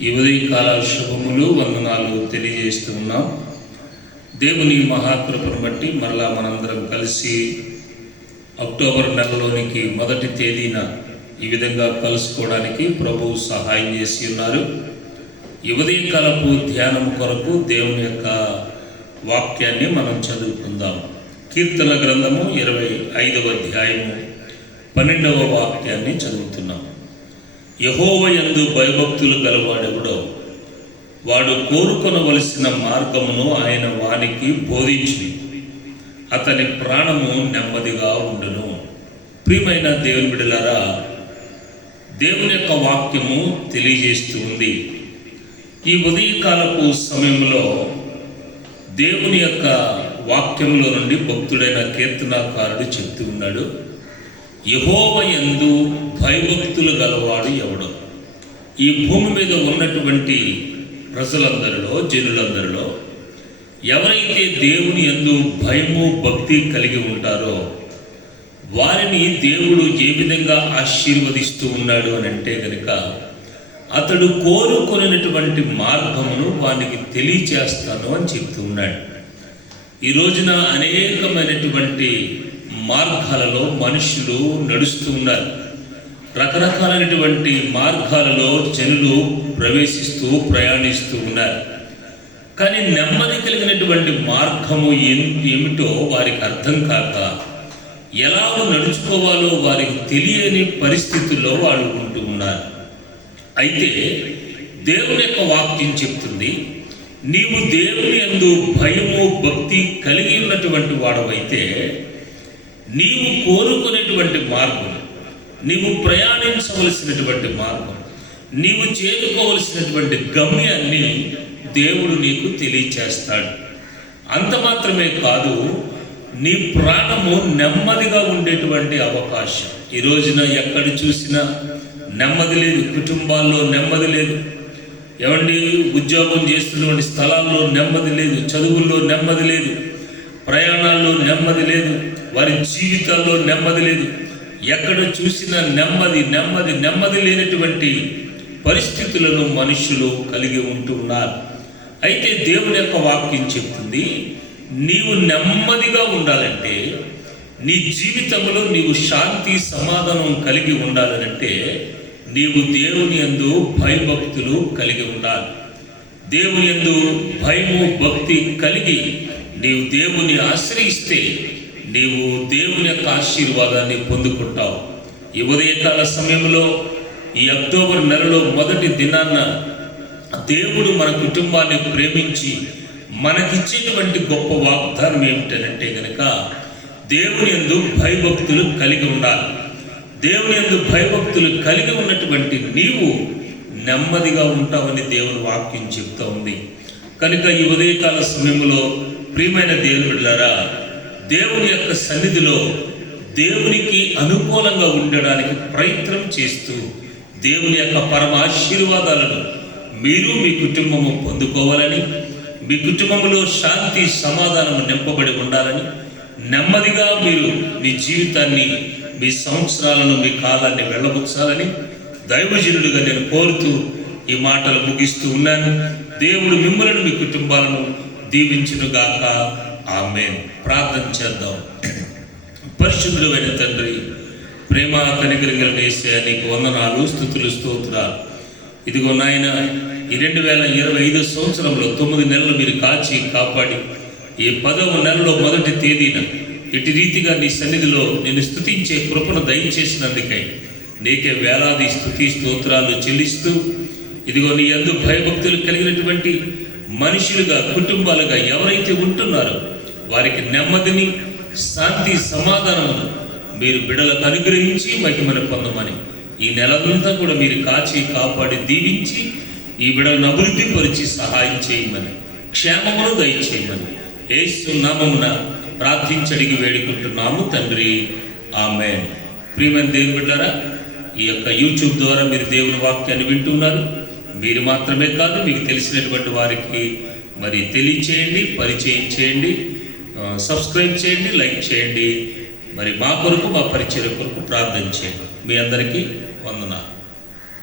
ఈ ఉదయకాల శుభములు వందనాలు తెలియజేస్తూ ఉన్నాం. దేవుని మహాకృపను బట్టి మరలా మనందరం కలిసి అక్టోబర్ నెలలోనికి మొదటి తేదీన ఈ విధంగా కలుసుకోవడానికి ప్రభువు సహాయం చేసి ఉన్నారు. ఈ ధ్యానం కొరకు దేవుని యొక్క వాక్యాన్ని మనం చదువుకుందాం. కీర్తన గ్రంథము ఇరవై ఐదవ అధ్యాయము పన్నెండవ వాక్యాన్ని చదువుతున్నాం. యహోవ ఎందు భయభక్తులు గలవాడెవడో వాడు కోరుకొనవలసిన మార్గమును ఆయన వానికి బోధించి అతని ప్రాణము నెమ్మదిగా ఉండును. ప్రియమైన దేవుని బిడలారా దేవుని యొక్క వాక్యము తెలియజేస్తూ ఉంది. ఈ ఉదయకాలపు సమయంలో దేవుని యొక్క వాక్యంలో నుండి భక్తుడైన కీర్తనాకారుడు చెప్తూ ఉన్నాడు. యహోవ ఎందు భయభక్తులు గలవాడు ఎవడు? ఈ భూమి మీద ఉన్నటువంటి ప్రజలందరిలో జనులందరిలో ఎవరైతే దేవుని ఎందు భయము భక్తి కలిగి ఉంటారో వారిని దేవుడు ఏ విధంగా ఆశీర్వదిస్తూ ఉన్నాడు అని అంటే కనుక అతడు కోరుకునేటువంటి మార్గమును వానికి తెలియచేస్తాను అని చెప్తూ ఉన్నాడు. ఈ రోజున అనేకమైనటువంటి మార్గాలలో మనుషులు నడుస్తూ ఉన్నారు. రకరకాలైనటువంటి మార్గాలలో జనులు ప్రవేశిస్తూ ప్రయాణిస్తూ ఉన్నారు. కానీ నెమ్మది కలిగినటువంటి మార్గము ఏమిటో వారికి అర్థం కాక ఎలా నడుచుకోవాలో వారికి తెలియని పరిస్థితుల్లో వాళ్ళు ఉంటూ ఉన్నారు. అయితే దేవుని యొక్క వాక్యం చెప్తుంది నీవు దేవుని యందు భయము భక్తి కలిగి ఉన్నటువంటి వాడవైతే నీవు కోరుకునేటువంటి మార్గం నీవు ప్రయాణించవలసినటువంటి మార్గం నీవు చేరుకోవలసినటువంటి గమ్యాన్ని దేవుడు నీకు తెలియచేస్తాడు. అంత మాత్రమే కాదు నీ ప్రాణము నెమ్మదిగా ఉండేటువంటి అవకాశం. ఈ రోజున ఎక్కడ చూసినా నెమ్మది లేదు కుటుంబాల్లో నెమ్మది లేదు. ఏమండి ఉద్యోగం చేస్తున్నటువంటి స్థలాల్లో నెమ్మది లేదు చదువుల్లో నెమ్మది లేదు ప్రయాణాల్లో నెమ్మది లేదు. వారి జీవితాల్లో నెమ్మది లేదు. ఎక్కడ చూసినా నెమ్మది నెమ్మది నెమ్మది లేనటువంటి పరిస్థితులను మనుషులు కలిగి ఉంటూ ఉన్నారు. అయితే దేవుని యొక్క వాక్యం చెప్తుంది నీవు నెమ్మదిగా ఉండాలంటే నీ జీవితంలో నీవు శాంతి సమాధానం కలిగి ఉండాలనంటే నీవు దేవుని యందు భయభక్తులు కలిగి ఉండాలి. దేవుని యందు భయము భక్తి కలిగి నీవు దేవుని ఆశ్రయిస్తే నీవు దేవుని యొక్క ఆశీర్వాదాన్ని పొందుకుంటావు. ఈ ఉదయకాల సమయంలో ఈ అక్టోబర్ నెలలో మొదటి దినాన్న దేవుడు మన కుటుంబాన్ని ప్రేమించి మనకిచ్చేటువంటి గొప్ప వాగ్దానం ఏమిటనంటే గనక దేవుని ఎందు భయభక్తులు కలిగి ఉండాలి. దేవుని ఎందు భయభక్తులు కలిగి ఉన్నటువంటి నీవు నెమ్మదిగా ఉంటావని దేవుని వాక్యం చెప్తా ఉంది. కనుక ఈ ఉదయకాల సమయంలో ప్రియమైన దేవుని బిడ్డారా దేవుని యొక్క సన్నిధిలో దేవునికి అనుకూలంగా ఉండడానికి ప్రయత్నం చేస్తూ దేవుని యొక్క పరమ ఆశీర్వాదాలను మీరు మీ కుటుంబము పొందుకోవాలని మీ కుటుంబంలో శాంతి సమాధానం నింపబడి ఉండాలని నెమ్మదిగా మీరు మీ జీవితాన్ని మీ సంవత్సరాలను మీ కాలాన్ని వెళ్ళబుచ్చాలని దైవజనుడిగా నేను కోరుతూ ఈ మాటలు ముగిస్తూ ఉన్నాను. దేవుడు మిమ్మలను మీ కుటుంబాలను దీవించునుగాక. ఆమె ప్రార్థన చేద్దాం. పరిశుద్ధులైన అయిన తండ్రి ప్రేమ కనికరింగల వేసే నీకు వందనాలు స్థుతులు స్తోత్రాలు. ఇదిగో నాయన ఈ రెండు వేల ఇరవై ఐదు సంవత్సరంలో తొమ్మిది నెలలు మీరు కాచి కాపాడి ఈ పదవ నెలలో మొదటి తేదీన ఇటు రీతిగా నీ సన్నిధిలో నేను స్థుతించే కృపను దయచేసినందుకై నీకే వేలాది స్థుతి స్తోత్రాలు చెల్లిస్తూ ఇదిగో నీ ఎందు భయభక్తులు కలిగినటువంటి మనుషులుగా కుటుంబాలుగా ఎవరైతే ఉంటున్నారో వారికి నెమ్మదిని శాంతి సమాధానమును మీరు బిడలకు అనుగ్రహించి మహిమను పొందమని ఈ నెలంతా కూడా మీరు కాచి కాపాడి దీవించి ఈ బిడలను అభివృద్ధి పరిచి సహాయం చేయమని క్షేమమును దయచేయమని ఏసు నామమున ప్రార్థించడిగి వేడుకుంటున్నాము తండ్రి. ఆమె ప్రియమైన దేవుని బిడ్డారా ఈ యొక్క యూట్యూబ్ ద్వారా మీరు దేవుని వాక్యాన్ని వింటున్నారు. మీరు మాత్రమే కాదు మీకు తెలిసినటువంటి వారికి మరి తెలియచేయండి పరిచయం చేయండి సబ్స్క్రైబ్ చేయండి లైక్ చేయండి. మరి మా కొరకు మా పరిచయం కొరకు ప్రార్థన చేయండి. మీ అందరికీ వందనాలు.